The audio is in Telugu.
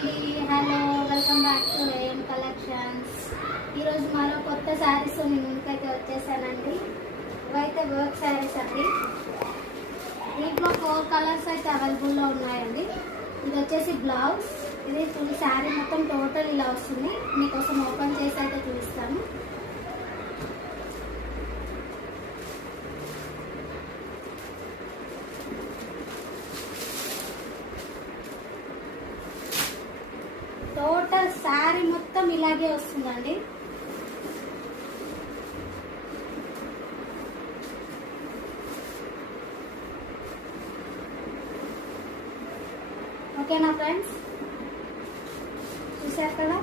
అండి, hello, welcome back to AM collections. ఈరోజు మరో కొత్త శారీస్ మీ ముందుకైతే వచ్చేసానండి. ఇవైతే వర్క్ శారీస్ అండి. దీంట్లో 4 కలర్స్ అయితే అవైలబుల్లో ఉన్నాయండి. ఇది వచ్చేసి బ్లౌజ్. ఇది ఫుల్ శారీ మొత్తం టోటల్ ఇలా వస్తుంది. మీకోసం ఓపెన్ చేసి అయితే చూపిస్తాను. టోటల్ శారీ మొత్తం ఇలాగే వస్తుందండి. ఓకేనా ఫ్రెండ్స్, చూసారు కదా.